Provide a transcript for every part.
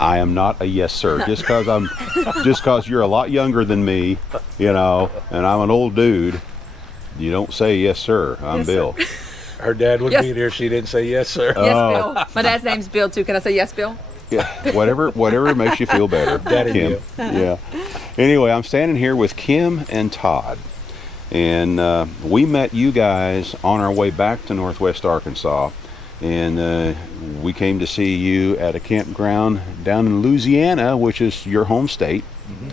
I am not a yes sir. Just because you're a lot younger than me, you know, and I'm an old dude, you don't say yes sir. I'm Bill. Sir. Her dad would be there. She didn't say yes sir. Yes, Bill. My dad's name's Bill too. Can I say yes, Bill? Yeah, whatever makes you feel better, Daddy Kim. Bill. Yeah. Anyway, I'm standing here with Kim and Todd, and we met you guys on our way back to Northwest Arkansas, and we came to see you at a campground down in Louisiana, which is your home state,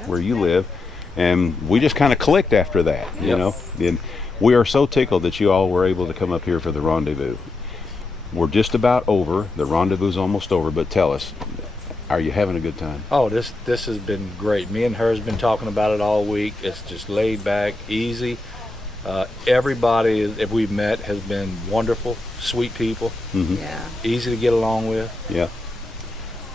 where you live, and we just kind of clicked after that, you know. And we are so tickled that you all were able to come up here for the rendezvous. We're just about over. The rendezvous's almost over, but tell us, are you having a good time? Oh, this has been great. Me and her has been talking about it all week. It's just laid back, easy. Everybody that we've met has been wonderful, sweet people. Yeah. Easy to get along with. Yeah.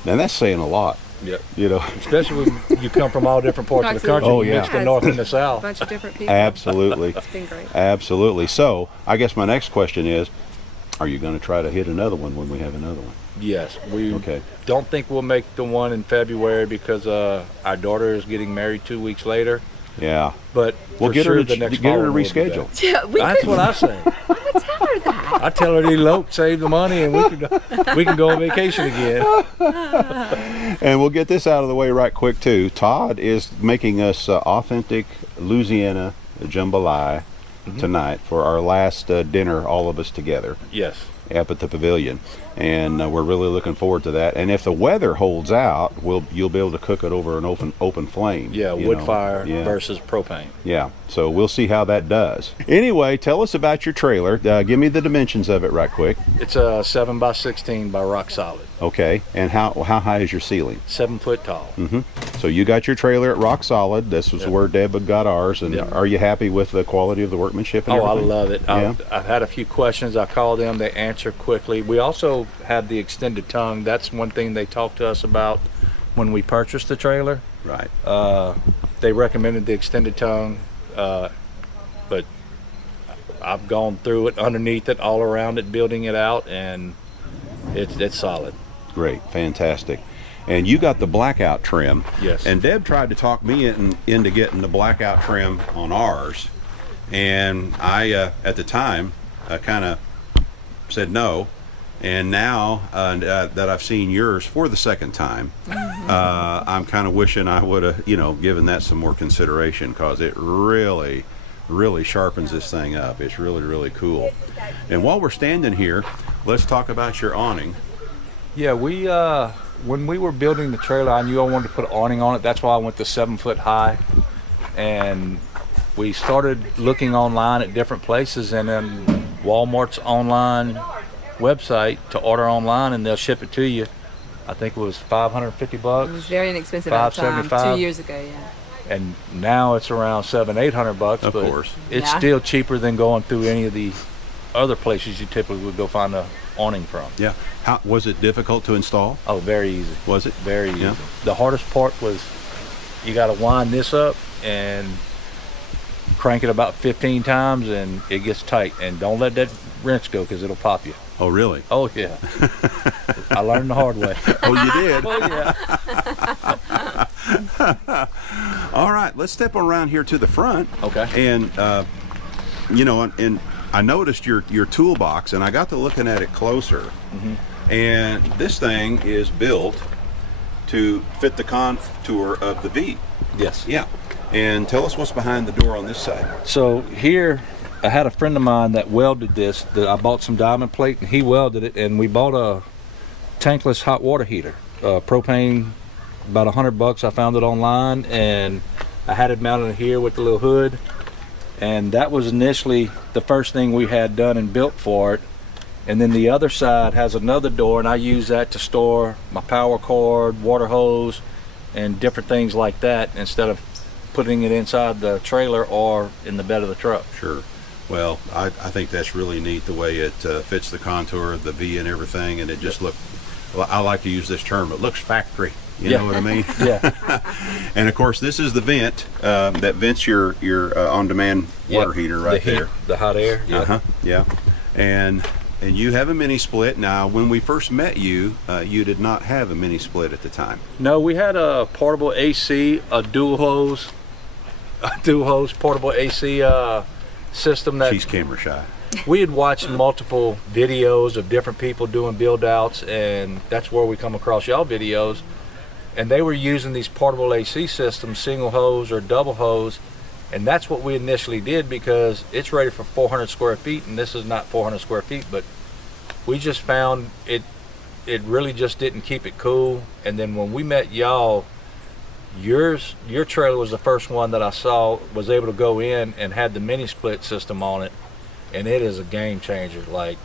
And that's saying a lot. Yep. You know. Especially when you come from all different parts of the country. Oh, yeah. Mixed the north and the A south. bunch of different people. Absolutely. It's been great. Absolutely. So, I guess my next question is, are you going to try to hit another one when we have another one? Yes. We Okay. don't think we'll make the one in February because our daughter is getting married 2 weeks later. Yeah. But We'll for get sure her the to next get her to following will be reschedule. better. Yeah, That's what I say. I would tell her that. I tell her to elope, save the money, and we can go on vacation again. And we'll get this out of the way right quick too. Todd is making us authentic Louisiana jambalaya tonight for our last dinner, all of us together. Yes. Up at the pavilion, and we're really looking forward to that. And if the weather holds out, you'll be able to cook it over an open flame. Yeah, you wood know. fire Yeah. versus propane. Yeah, so we'll see how that does. Anyway, tell us about your trailer. Give me the dimensions of it right quick. It's a 7x16 by rock solid. Okay, and how high is your ceiling? 7 foot tall. So you got your trailer at Rock Solid. This was where Deb got ours. And are you happy with the quality of the workmanship and Oh, I everything? love it. Yeah. I've had a few questions. I called them. They answer quickly. We also have the extended tongue. That's one thing they talked to us about when we purchased the trailer. Right. They recommended the extended tongue, but I've gone through it, underneath it, all around it, building it out, and it's solid. Great, fantastic. And you got the blackout trim. Yes. And Deb tried to talk me into getting the blackout trim on ours. And I, at the time, kind of said no. And now that I've seen yours for the second time, I'm kind of wishing I would have, given that some more consideration, because it really sharpens this thing up. It's really, really cool. And while we're standing here, let's talk about your awning. Yeah, we when we were building the trailer, I knew I wanted to put an awning on it. That's why I went to 7 foot high. And we started looking online at different places, and then Walmart's online website to order online, and they'll ship it to you. I think it was $550. It was very inexpensive at the time, 575. 2 years ago, yeah. And now it's around $700-800. Of but course. it's still cheaper than going through any of the other places you typically would go find a awning from. Yeah. How was it difficult to install? Oh, very easy. Was it? Very easy. Yeah. The hardest part was you got to wind this up and crank it about 15 times, and it gets tight. And don't let that wrench go, because it'll pop you. Oh, really? Oh, yeah. I learned the hard way. Oh, you did? Oh, yeah. All right, let's step around here to the front. Okay. And, and I noticed your toolbox, and I got to looking at it closer. And this thing is built to fit the contour of the V. Yes. Yeah. And tell us what's behind the door on this side. So here, I had a friend of mine that welded this. That I bought some diamond plate, and he welded it. And we bought a tankless hot water heater, propane, about $100. I found it online, and I had it mounted here with the little hood. And that was initially the first thing we had done and built for it. And then the other side has another door, and I use that to store my power cord, water hose, and different things like that, instead of putting it inside the trailer or in the bed of the truck. Sure. Well, I think that's really neat, the way it fits the contour of the V and everything, and it just look. Well, I like to use this term. It looks factory. You know what I mean? Yeah. And of course, this is the vent that vents your on-demand water heater right there. The hot air. Yeah. Yeah. And And you have a mini split. Now, when we first met you, you did not have a mini split at the time. No, we had a portable AC, a dual hose portable AC system that She's camera shy. we had watched multiple videos of different people doing build outs, and that's where we come across y'all videos. And they were using these portable AC systems, single hose or double hose, and that's what we initially did because it's rated for 400 square feet, and this is not 400 square feet, but we just found it really just didn't keep it cool. And then when we met y'all, your trailer was the first one that I saw was able to go in and had the mini split system on it, and it is a game changer. Like,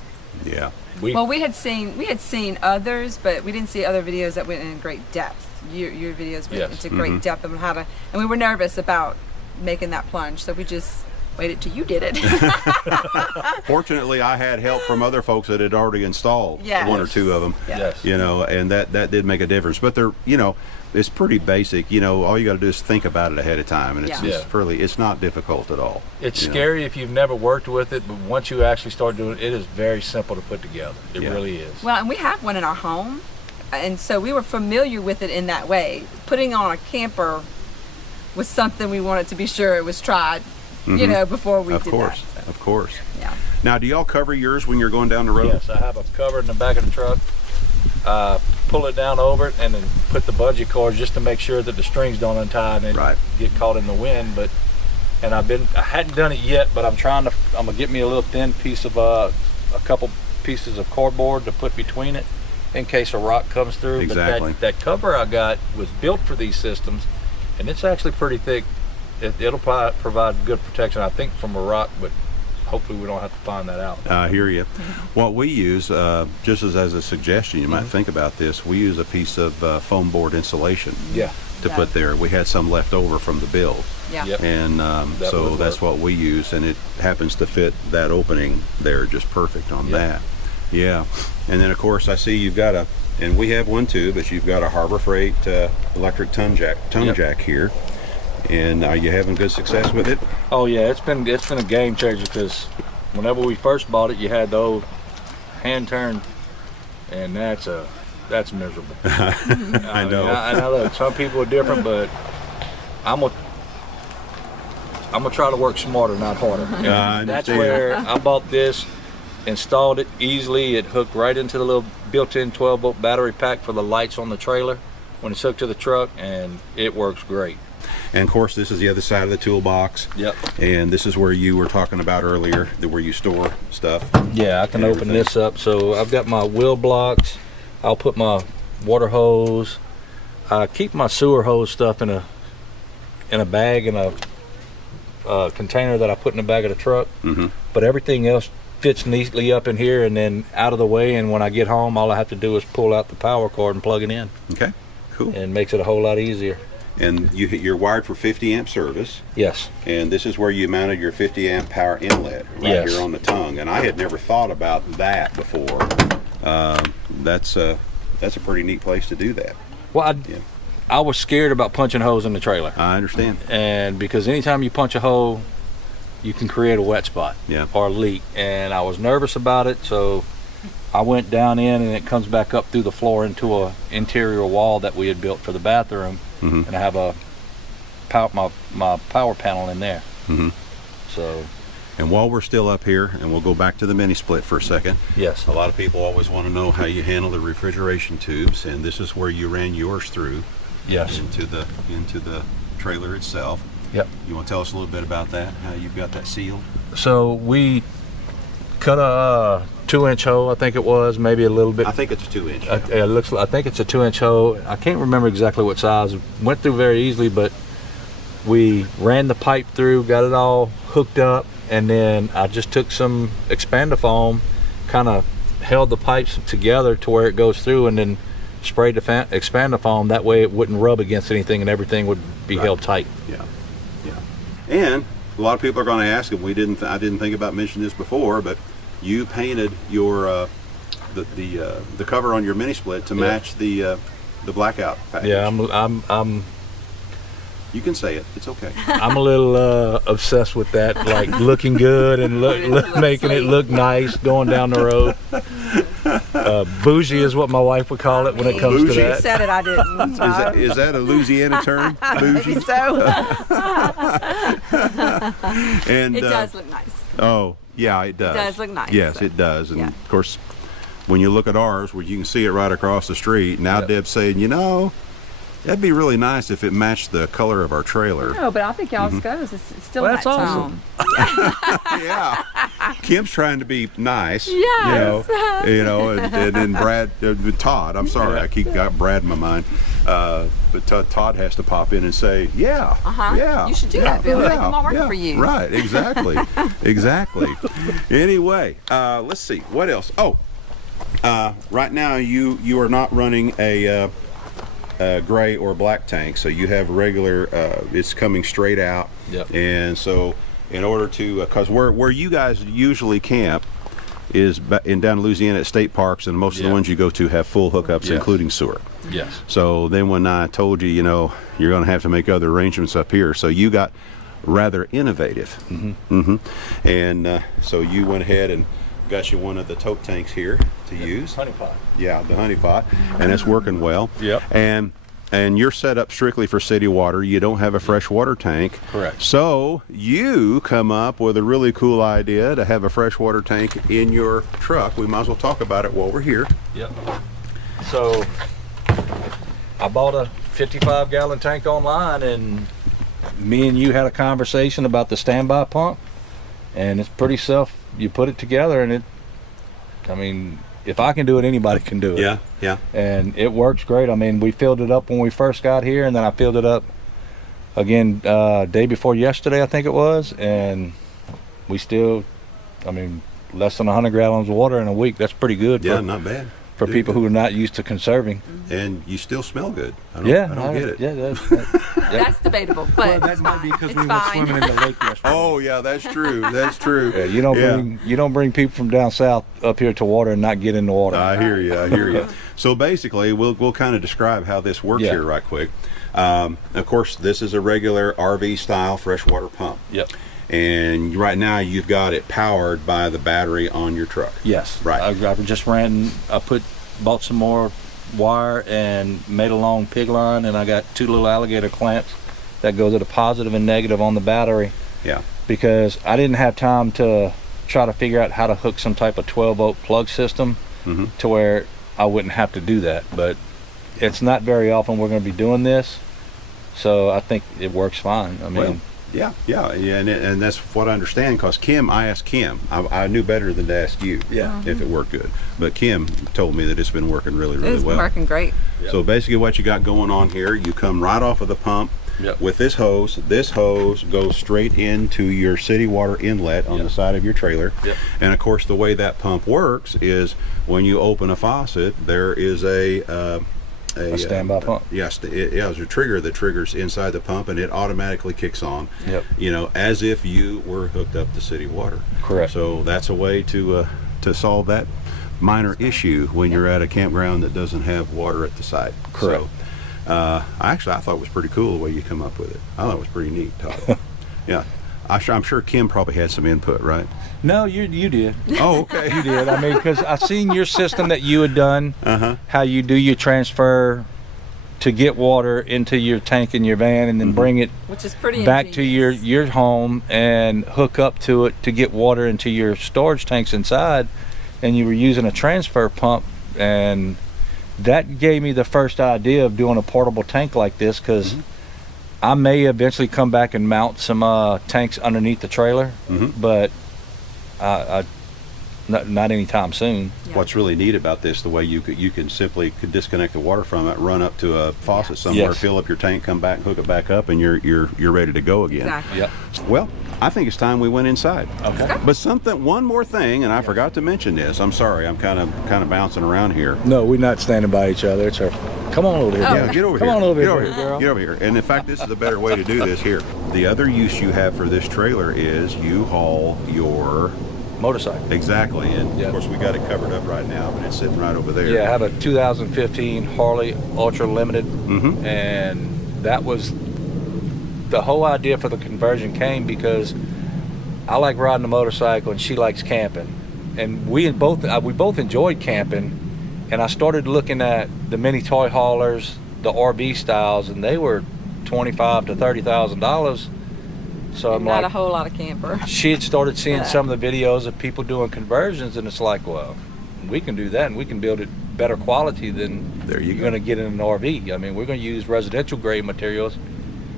Yeah. we had seen others, but we didn't see other videos that went in great depth. Your videos went Yes. into great depth on how to, and we were nervous about making that plunge, so we just waited till you did it. Fortunately, I had help from other folks that had already installed Yes. one or two of them. Yeah. Yes. And that did make a difference. But they're, it's pretty basic. All you got to do is think about it ahead of time, and it's Yeah. just it's not difficult at all. It's you know. scary if you've never worked with it, but once you actually start doing it, it is very simple to put together. It Yeah. really is. Well, and we have one in our home, and so we were familiar with it in that way. Putting on a camper was something we wanted to be sure it was tried, before we Of did course, that. So, of course. yeah. Now, do y'all cover yours when you're going down the road? Yes, I have a cover in the back of the truck. Pull it down over it and then put the bungee cords just to make sure that the strings don't untie and Right. get caught in the wind. I hadn't done it yet, but I'm gonna get me a little thin piece of a couple pieces of cardboard to put between it in case a rock comes through. Exactly. But that cover I got was built for these systems, and it's actually pretty thick. It'll provide good protection, I think, from a rock, but hopefully we don't have to find that out. I hear you. What we use, just as a suggestion, you might think about this, we use a piece of foam board insulation Yeah. to Yeah. put there. We had some left over from the build. Yeah. Yep. And That so would that's work. what we use, and it happens to fit that opening there just perfect on Yep. that. Yeah. And then, of course, I see you've got and we have one too, but you've got a Harbor Freight electric tone Yep. jack here. And are you having good success with it? Oh yeah, it's been a game changer because whenever we first bought it, you had the old hand turn, and that's miserable. I know. I know that some people are different, but I'm gonna try to work smarter, not harder. And I that's understand. where I bought this, installed it easily. It hooked right into the little built-in 12-volt battery pack for the lights on the trailer when it's hooked to the truck, and it works great. And of course, this is the other side of the toolbox. Yep. And this is where you were talking about earlier, where you store stuff. Yeah, I can and open everything. this up. So I've got my wheel blocks. I'll put my water hose. I keep my sewer hose stuff in a bag in a container that I put in the back of the truck. Mm-hmm. But everything else fits neatly up in here and then out of the way. And when I get home, all I have to do is pull out the power cord and plug it in, Okay, cool. and it makes it a whole lot easier. And you're wired for 50 amp service. Yes. And this is where you mounted your 50 amp power inlet right Yes. here on the tongue. And I had never thought about that before. That's a pretty neat place to do that. Well, Yeah. I was scared about punching holes in the trailer, I understand. and because anytime you punch a hole, you can create a wet spot. Yeah. Or a leak, and I was nervous about it, so I went down in and it comes back up through the floor into a interior wall that we had built for the bathroom. Mhm. And I have my power panel in there. Mhm. So And while we're still up here, and we'll go back to the mini split for a second. yes. A lot of people always want to know how you handle the refrigeration tubes, and this is where you ran yours through Yes. into the trailer itself. Yep. You want to tell us a little bit about that? How you've got that sealed? So we cut a 2-inch hole, I think it was, maybe a little bit. I think it's a 2-inch. It looks. I think it's a 2-inch hole. I can't remember exactly what size. Went through very easily, but we ran the pipe through, got it all hooked up, and then I just took some expandifoam, kind of held the pipes together to where it goes through, and then sprayed the expandifoam. That way, it wouldn't rub against anything, and everything would be held tight. Yeah, yeah. And a lot of people are going to ask, and I didn't think about mentioning this before, but you painted your the cover on your mini split to Yeah. match the blackout package. Yeah, I'm You can say it. It's okay. I'm a little obsessed with that, like looking good and making it look nice going down the road. Bougie is what my wife would call it when it comes to Bougie? You that. said it, I didn't. Is that a Louisiana term? Bougie? Maybe so. And It does look nice. Oh, yeah, it does. It does look nice. Yes, so. it does. And Yeah. of course, when you look at ours, where you can see it right across the street, now Yep. Deb's saying, you know, that'd be really nice if it matched the color of our trailer. No, but I think y'all's goes. It's still Well, that that's tone. awesome. Yeah. Kim's trying to be nice. Yes. You know, and then Brad, Todd, I'm sorry, I keep got Brad in my mind. But Todd has to pop in and say, yeah, yeah. You should do that, Bill. Make them all work for you. Right, exactly, exactly. Anyway, let's see, what else? Oh, right now you are not running a gray or black tank, so you have regular, it's coming straight out. Yep. And so in order to, because where you guys usually camp is in down in Louisiana at state parks, and most of the ones you go to have full hookups, including sewer. Yes. So then when I told you, you know, you're going to have to make other arrangements up here, so you got rather innovative. And so you went ahead and got you one of the tote tanks here to use. Honey pot. Yeah, the honey pot, and it's working well. Yep. And you're set up strictly for city water. You don't have a freshwater tank. Correct. So you come up with a really cool idea to have a freshwater tank in your truck. We might as well talk about it while we're here. Yep. So I bought a 55-gallon tank online, and me and you had a conversation about the standby pump, and it's pretty you put it together, and I mean, if I can do it, anybody can do it. Yeah, yeah. And it works great. I mean, we filled it up when we first got here, and then I filled it up again day before yesterday, I think it was, and we still, I mean, less than 100 gallons of water in a week. That's pretty good. Yeah, not bad. For people who are not used to conserving. And you still smell good. I don't get it. Yeah, That's debatable, but that might be because it's we went fine. swimming in the lake yesterday. Oh yeah, that's true. That's true. Yeah, you don't bring people from down south up here to water and not get in the water. I hear you. I hear you. So basically, we'll kind of describe how this works here right quick. Of course, this is a regular RV style freshwater pump. Yep. And right now you've got it powered by the battery on your truck. Yes. Right. I just bought some more wire and made a long pig line, and I got 2 little alligator clamps that go to the positive and negative on the battery. Yeah. Because I didn't have time to try to figure out how to hook some type of 12-volt plug system to where I wouldn't have to do that. But it's not very often we're going to be doing this, so I think it works fine. I mean, Yeah, and that's what I understand, because I asked Kim, I knew better than to ask you if it worked good, but Kim told me that it's been working really well. It's been working great. So basically what you got going on here, you come right off of the pump with this hose goes straight into your city water inlet on the side of your trailer. And of course the way that pump works is when you open a faucet, there is a standby pump. Yes, there's a trigger that triggers inside the pump, and it automatically kicks on. Yep. You know, as if you were hooked up to city water. Correct. So that's a way to solve that minor issue when you're at a campground that doesn't have water at the site. Correct. So, I thought it was pretty cool the way you come up with it. I thought it was pretty neat, Todd. Yeah. I'm sure Kim probably had some input, right? No, you did. Oh, okay. You did. I mean, because I seen your system that you had done, how you do your transfer to get water into your tank in your van, and then bring it Which is pretty back to ingenious. your home and hook up to it to get water into your storage tanks inside. And you were using a transfer pump, and that gave me the first idea of doing a portable tank like this, because I may eventually come back and mount some tanks underneath the trailer, but not anytime soon. What's really neat about this, the way you can simply disconnect the water from it, run up to a faucet somewhere, fill up your tank, come back, hook it back up, and you're ready to go again. Exactly. Yep. Well, I think it's time we went inside. Okay. But one more thing, and I forgot to mention this. I'm sorry, I'm kind of bouncing around here. No, we're not standing by each other. It's our. Come on over here. Yeah, get over here. Come on over Get here, over here, girl. Get over here. And in fact, this is a better way to do this here. The other use you have for this trailer is you haul your Motorcycle. exactly, and of course we got it covered up right now, but it's sitting right over there. Yeah, I have a 2015 Harley Ultra Limited, and that was the whole idea for the conversion came because I like riding a motorcycle and she likes camping, and we both enjoyed camping. And I started looking at the mini toy haulers, the RV styles, and they were $25,000 to $30,000. So I'm not like, a whole lot of camper. she had started seeing some of the videos of people doing conversions, and it's like, well, we can do that, and we can build it better quality than There you you're go. going to get in an RV. I mean, we're going to use residential grade materials,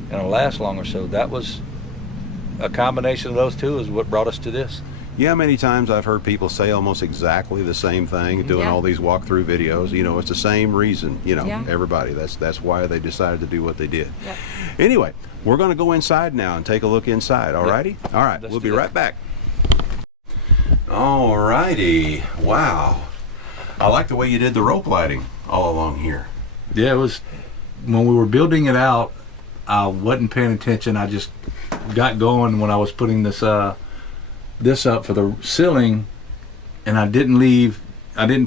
and it'll last longer. So that was a combination of those two is what brought us to this. Yeah, many times I've heard people say almost exactly the same thing, doing Yeah. all these walkthrough videos. You know, it's the same reason. You know, Yeah. everybody. That's why they decided to do what they did. Yep. Anyway, we're going to go inside now and take a look inside. All righty. All right. Let's We'll do be that. right back. All righty. Wow. I like the way you did the rope lighting all along here. Yeah, it was when we were building it out. I wasn't paying attention. I just got going when I was putting this up for the ceiling, and I didn't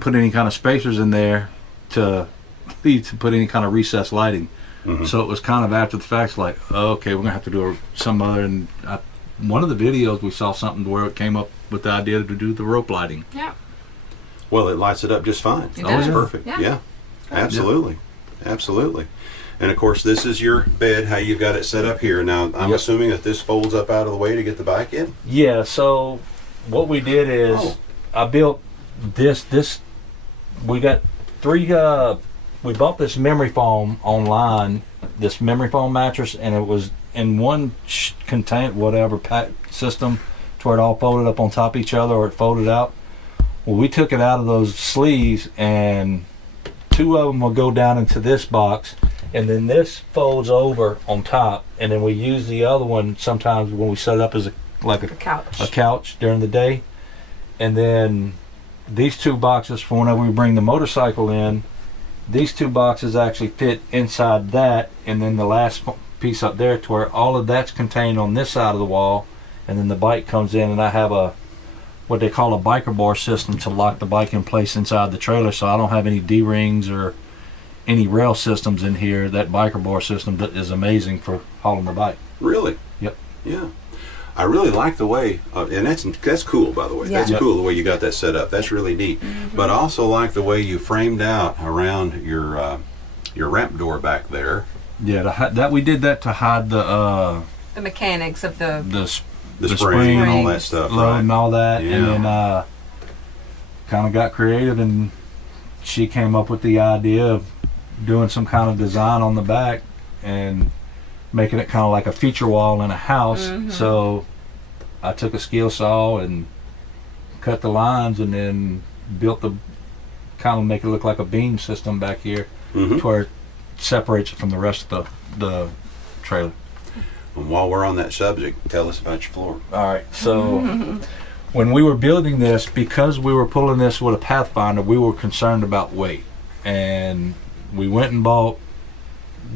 put any kind of spacers in there to put any kind of recessed lighting. Mhm. So it was kind of after the fact, like, oh, okay, we're gonna have to do some other. And one of the videos we saw something where it came up with the idea to do the rope lighting. Yeah. Well, it lights it up just fine. It It's does. perfect. Yeah. Yeah. Absolutely. Absolutely. And of course, this is your bed, how you've got it set up here. Now, I'm Yep. assuming that this folds up out of the way to get the bike in? Yeah, so what we did is I built this we got we bought this memory foam online, this memory foam mattress, and it was in one contained whatever pack system to where it all folded up on top of each other or it folded out. Well, we took it out of those sleeves, and two of them will go down into this box, and then this folds over on top, and then we use the other one sometimes when we set it up as a Couch. couch during the day. And then these two boxes for whenever we bring the motorcycle in, these two boxes actually fit inside that, and then the last piece up there to where all of that's contained on this side of the wall, and then the bike comes in, and I have what they call a biker bar system to lock the bike in place inside the trailer, so I don't have any D-rings or any rail systems in here. That biker bar system is amazing for hauling the bike. Really? Yep. Yeah. I really like the way, and that's cool, by the way. Yeah. That's Yep. cool the way you got that set up. That's really neat. But I also like the way you framed out around your ramp door back there. Yeah, that we did that to hide the mechanics of the The spring and all that stuff, load right? and all that, Yeah. and then kind of got creative, and she came up with the idea of doing some kind of design on the back and making it kind of like a feature wall in a house. So I took a skill saw and cut the lines, and then built the kind of make it look like a beam system back here, Mm-hmm. to where it separates it from the rest of the trailer. And while we're on that subject, tell us about your floor. All right, so when we were building this, because we were pulling this with a Pathfinder, we were concerned about weight, and we went and bought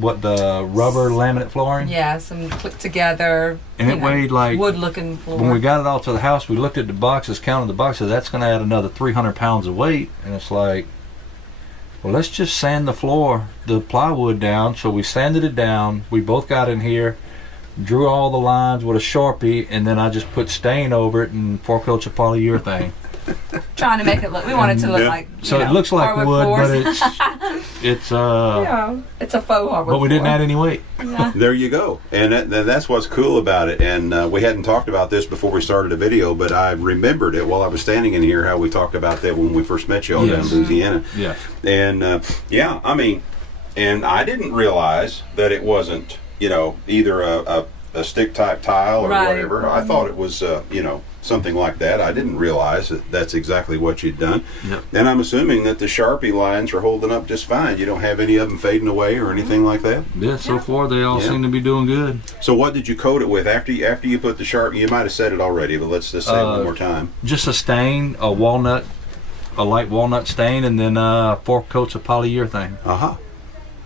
the rubber laminate flooring, yeah, some click together. and it weighed like, wood looking floor. when we got it all to the house, we looked at the boxes, counted the boxes, that's going to add another 300 pounds of weight, and it's like, well, let's just sand the floor, the plywood down. So we sanded it down, we both got in here, drew all the lines with a Sharpie, and then I just put stain over it and 4 coats of polyurethane. Trying to make it look. We want it to look Yeah. like. So you it know, looks like hardwood wood, floors. but it's Yeah, it's a faux hardwood. but we didn't floor. add any weight. Yeah. There you go. And that's what's cool about it. And we hadn't talked about this before we started the video, but I remembered it while I was standing in here, how we talked about that when we first met you all down Yes. in Louisiana. Yeah. And yeah, I mean, and I didn't realize that it wasn't, either a stick type tile or Right. whatever. I thought it was, something like that. I didn't realize that that's exactly what you'd done. Yep. And I'm assuming that the Sharpie lines are holding up just fine. You don't have any of them fading away or anything like that? Yeah, so far they all Yeah. seem to be doing good. So what did you coat it with after you put the Sharpie? You might have said it already, but let's just say it one more time. Just a stain, a light walnut stain, and then 4 coats of polyurethane. Uh-huh.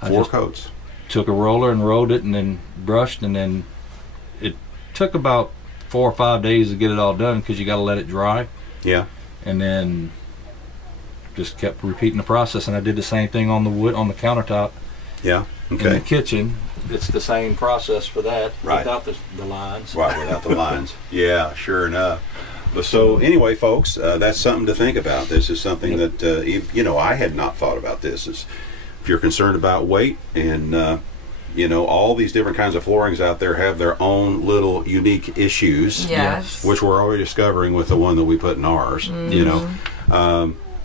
I 4 just coats. took a roller and rolled it, and then brushed, and then it took about 4 or 5 days to get it all done because you got to let it dry, Yeah. and then just kept repeating the process. And I did the same thing on the wood on the countertop Yeah. in the Okay. kitchen, it's the same process for that Right. without the lines. Right, without the lines. Yeah, sure enough. But so anyway, folks, that's something to think about. This is something that I had not thought about. This is if you're concerned about weight and all these different kinds of floorings out there have their own little unique issues. Yes. Which we're already discovering with the one that we put in ours.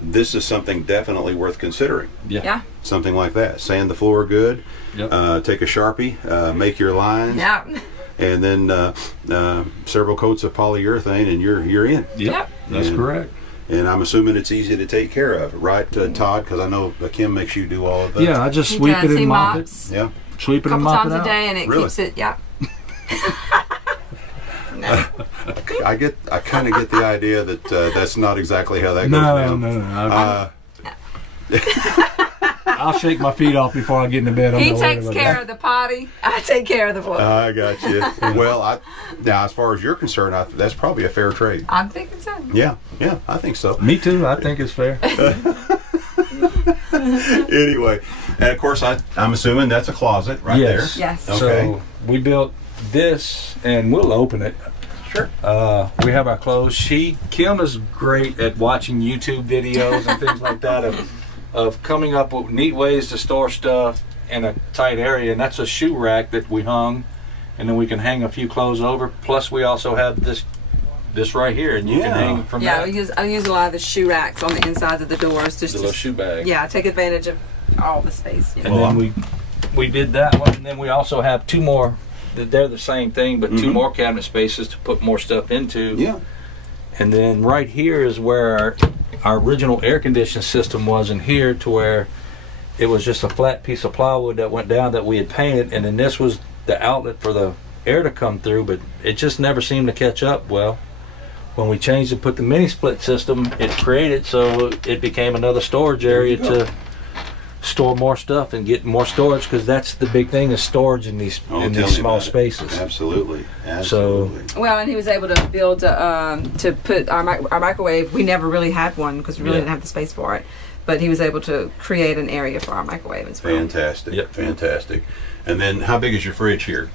This is something definitely worth considering. Yeah. Something like that. Sand the floor good. Yep. Take a Sharpie. Make your lines. Yeah. And then several coats of polyurethane, and you're in. Yep. That's correct. And I'm assuming it's easy to take care of, right, Todd? Because I know Kim makes you do all of that. Yeah, I just He sweep does. it He and mop it. mops Yeah. Sweep a it and couple mop times it a out. day, and it Really? keeps it. Yeah. I kind of get the idea that that's not exactly how that goes down. No. I'll shake my feet off before I get into bed. He takes care of the potty. I take care of the floor. I got you. Well, now as far as you're concerned, that's probably a fair trade. I'm thinking so. Yeah, I think so. Me too. I think it's fair. Anyway, and of course, I'm assuming that's a closet right Yes. there. Yes. Okay. So we built this, and we'll open it. Sure. We have our clothes. Kim is great at watching YouTube videos and things like that of coming up with neat ways to store stuff in a tight area, and that's a shoe rack that we hung, and then we can hang a few clothes over. Plus, we also have this right here, and you can hang from Yeah, that. I use a lot of the shoe racks on the insides of the doors. Just The little shoe bag. Yeah, take advantage of all the space. And then we did that one, and then we also have two more. They're the same thing, but two more cabinet spaces to put more stuff into. Yeah. And then right here is where our original air conditioning system was in here, to where it was just a flat piece of plywood that went down that we had painted, and then this was the outlet for the air to come through, but it just never seemed to catch up. Well, when we changed and put the mini split system, it created so it became another storage area to store more stuff and get more storage, because that's the big thing is storage in these small spaces. Absolutely. Well, and he was able to build to put our microwave. We never really had one because we really didn't have the space for it. But he was able to create an area for our microwave as well. Fantastic. Yep. Fantastic. And then, how big is your fridge here?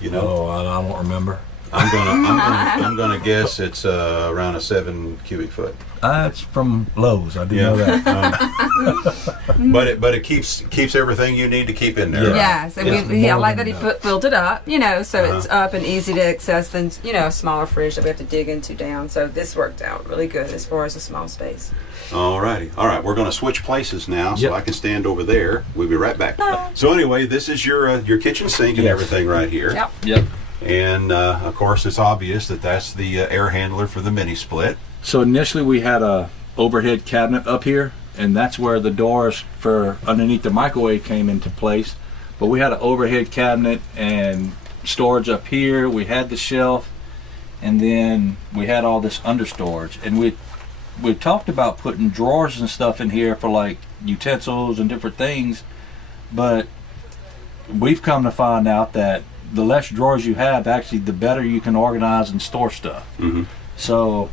You know, Oh, I don't remember. I'm gonna guess it's around a 7 cubic foot. It's from Lowe's. I do know that. But it keeps everything you need to keep in there. Yeah. Yes, and I like that he built it up, so it's up and easy to access than, a smaller fridge that we have to dig into down. So this worked out really good as far as a small space. All righty. All right, we're going to switch places now, so Yep. I can stand over there. We'll be right back. So anyway, this is your kitchen sink and Yes. everything right here. Yep. Yep. And of course, it's obvious that that's the air handler for the mini split. So initially we had a overhead cabinet up here, and that's where the doors for underneath the microwave came into place. But we had an overhead cabinet and storage up here. We had the shelf, and then we had all this under storage. And we talked about putting drawers and stuff in here for like utensils and different things, but we've come to find out that the less drawers you have, actually the better you can organize and store stuff. Mm-hmm. So,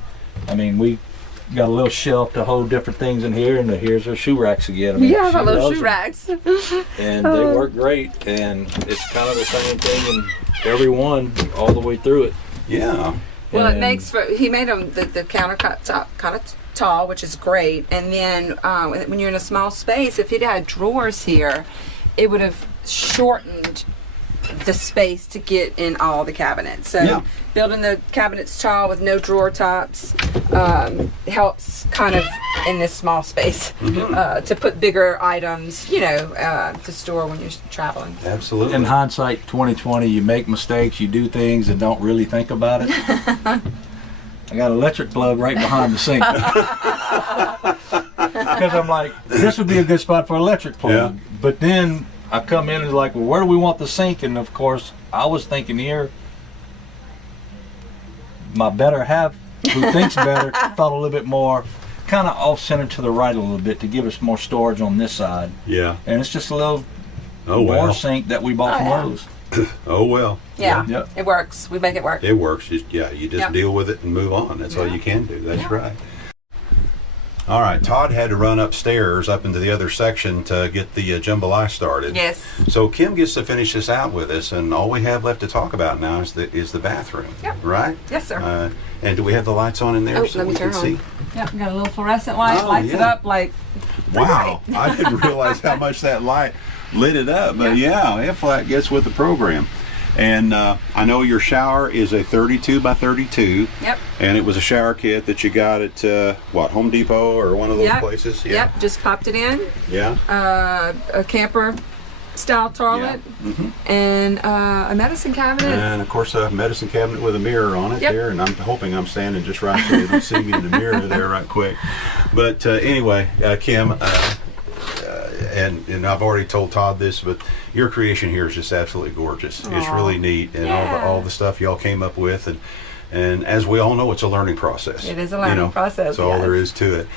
I mean, we got a little shelf to hold different things in here, and here's our shoe racks again. I mean, Yeah, she our little loves shoe them. racks. And they work great, and it's kind of the same thing in every one all the way through it. Yeah. Well, it And- makes for, he made them the countertop kind of tall, which is great. And then when you're in a small space, if it had drawers here, it would have shortened the space to get in all the cabinets. So building the cabinets tall with no drawer tops helps kind of in this small space to put bigger items, to store when you're traveling. Absolutely. In hindsight, 2020, you make mistakes, you do things and don't really think about it. I got an electric plug right behind the sink. Because I'm like, this would be a good spot for an electric plug. Yeah. But then I come in and like, well, where do we want the sink? And of course, I was thinking here, my better half, who thinks better, thought a little bit more, kind of off-center to the right a little bit to give us more storage on this side. Yeah. And it's just a little Oh bar well. sink that we bought from Lowe's. Oh well. Yeah, Yep. it works. We make it work. It works. You just deal with it and move on. That's all you can do. That's right. All right, Todd had to run upstairs up into the other section to get the jambalaya started. Yes. So Kim gets to finish this out with us, and all we have left to talk about now is the bathroom. Yep. Right? Yes, sir. And do we have the lights on in there Oh, so let me we can turn see? on. Yep, we got a little fluorescent light, Oh, lights it yeah. up like. Wow, I didn't realize how much that light lit it up. But yeah, F-Flat gets with the program. And I know your shower is a 32 by 32. Yep. And it was a shower kit that you got at what, Home Depot or one of those places? Yeah. Yep, just popped it in. Yeah. A camper style toilet and a medicine cabinet. And of course a medicine cabinet with a mirror on it there. And I'm hoping I'm standing just right so they don't see me in the mirror there right quick. But anyway, Kim, and I've already told Todd this, but your creation here is just absolutely gorgeous. Aww. It's really neat, and all the stuff y'all came up with, and as we all know, it's a learning process. It is a learning process. That's all there is to it.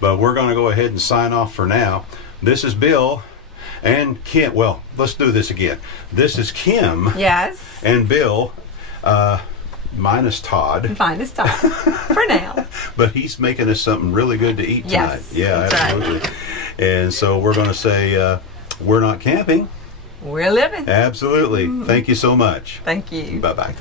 But we're going to go ahead and sign off for now. This is Bill and Kim. Well, let's do this again. This is Kim. Yes. And Bill. Minus Todd. Minus Todd. For now. But he's making us something really good to eat tonight. Yes, Yeah, that's absolutely. Right. And so we're going to say, we're not camping. We're living. Absolutely. Thank you so much. Thank you. Bye-bye.